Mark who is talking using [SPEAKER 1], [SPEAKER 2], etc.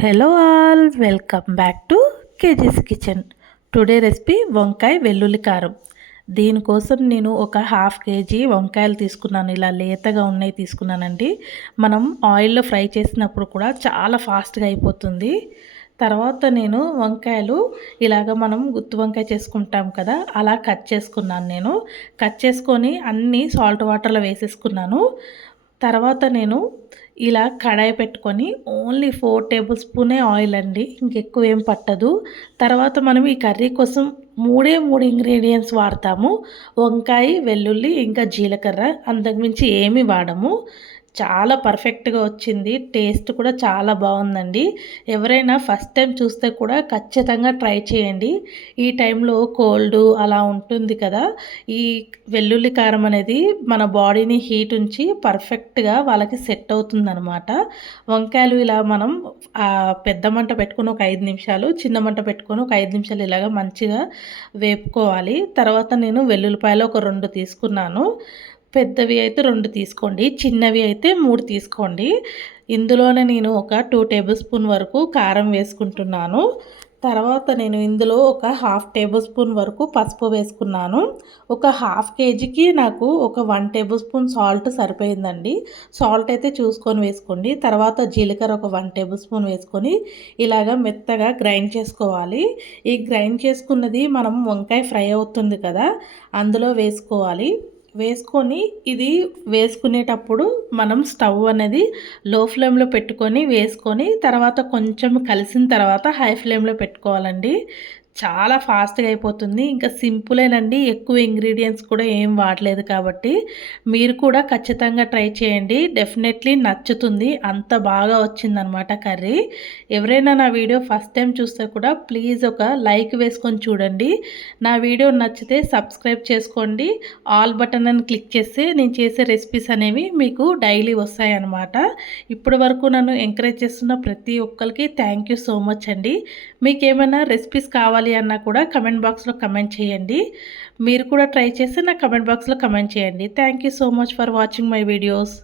[SPEAKER 1] Hello all welcome back to KG's kitchen today recipe వంకాయ వెల్లుల్లి కారం. దీనికోసం నేను ఒక హాఫ్ కేజీ వంకాయలు తీసుకున్నాను. ఇలా లేతగా ఉన్నాయి తీసుకున్నానండి. మనం ఆయిల్లో ఫ్రై చేసినప్పుడు కూడా చాలా ఫాస్ట్గా అయిపోతుంది. తర్వాత నేను వంకాయలు ఇలాగ మనం గుత్తి వంకాయ చేసుకుంటాం కదా అలా కట్ చేసుకున్నాను నేను. కట్ చేసుకొని అన్నీ సాల్ట్ వాటర్లో వేసేసుకున్నాను. తర్వాత నేను ఇలా కడాయి పెట్టుకొని ఓన్లీ ఫోర్ టేబుల్ స్పూనే ఆయిల్ అండి ఇంకెక్కువ ఏం పట్టదు. తర్వాత మనం ఈ కర్రీ కోసం మూడే మూడు ఇంగ్రీడియంట్స్ వాడతాము. వంకాయ వెల్లుల్లి ఇంకా జీలకర్ర అంతకుమించి ఏమి వాడము. చాలా పర్ఫెక్ట్గా వచ్చింది. టేస్ట్ కూడా చాలా బాగుందండి. ఎవరైనా ఫస్ట్ టైం చూస్తే కూడా ఖచ్చితంగా ట్రై చేయండి. ఈ టైంలో కోల్డ్ అలా ఉంటుంది కదా. ఈ వెల్లుల్లి కారం అనేది మన బాడీని హీట్ ఉంచి పర్ఫెక్ట్గా వాళ్ళకి సెట్ అవుతుందనమాట వంకాయలు ఇలా మనం పెద్ద మంట పెట్టుకుని ఒక ఐదు నిమిషాలు చిన్న మంట పెట్టుకొని ఒక ఐదు నిమిషాలు ఇలాగ మంచిగా వేపుకోవాలి. తర్వాత నేను వెల్లుల్లిపాయలు ఒక రెండు తీసుకున్నాను. పెద్దవి అయితే రెండు తీసుకోండి చిన్నవి అయితే మూడు తీసుకోండి. ఇందులోనే నేను ఒక టూ టేబుల్ స్పూన్ వరకు కారం వేసుకుంటున్నాను. తర్వాత నేను ఇందులో ఒక హాఫ్ టేబుల్ స్పూన్ వరకు పసుపు వేసుకున్నాను. ఒక హాఫ్ కేజీకి నాకు ఒక వన్ టేబుల్ స్పూన్ సాల్ట్ సరిపోయిందండి. సాల్ట్ అయితే చూసుకొని వేసుకోండి. తర్వాత జీలకర్ర ఒక వన్ టేబుల్ స్పూన్ వేసుకొని ఇలాగ మెత్తగా గ్రైండ్ చేసుకోవాలి. ఈ గ్రైండ్ చేసుకున్నది మనం వంకాయ ఫ్రై అవుతుంది కదా అందులో వేసుకోవాలి. వేసుకొని ఇది వేసుకునేటప్పుడు మనం స్టవ్ అనేది లో ఫ్లేమ్లో పెట్టుకొని వేసుకొని తర్వాత కొంచెం కలిసిన తర్వాత హై ఫ్లేమ్లో పెట్టుకోవాలండి. చాలా ఫాస్ట్గా అయిపోతుంది. ఇంకా సింపులేనండి. ఎక్కువ ఇంగ్రీడియంట్స్ కూడా ఏం వాడలేదు కాబట్టి మీరు కూడా ఖచ్చితంగా ట్రై చేయండి. డెఫినెట్లీ నచ్చుతుంది. అంత బాగా వచ్చిందనమాట కర్రీ. ఎవరైనా నా వీడియో ఫస్ట్ టైం చూస్తే కూడా ప్లీజ్ ఒక లైక్ వేసుకొని చూడండి. నా వీడియో నచ్చితే సబ్స్క్రైబ్ చేసుకోండి. ఆల్ బటన్ అని క్లిక్ చేస్తే నేను చేసే రెసిపీస్ అనేవి మీకు డైలీ వస్తాయన్నమాట ఇప్పటి వరకు నన్ను ఎంకరేజ్ చేస్తున్న ప్రతి ఒక్కరికి థ్యాంక్ యూ సో మచ్ అండి. మీకు ఏమైనా రెసిపీస్ కావాలి కావాలి అన్నా కూడా కమెంట్ బాక్స్లో కమెంట్ చేయండి. మీరు కూడా ట్రై చేస్తే నా కమెంట్ బాక్స్లో కమెంట్ చేయండి. Thank you so much for watching my videos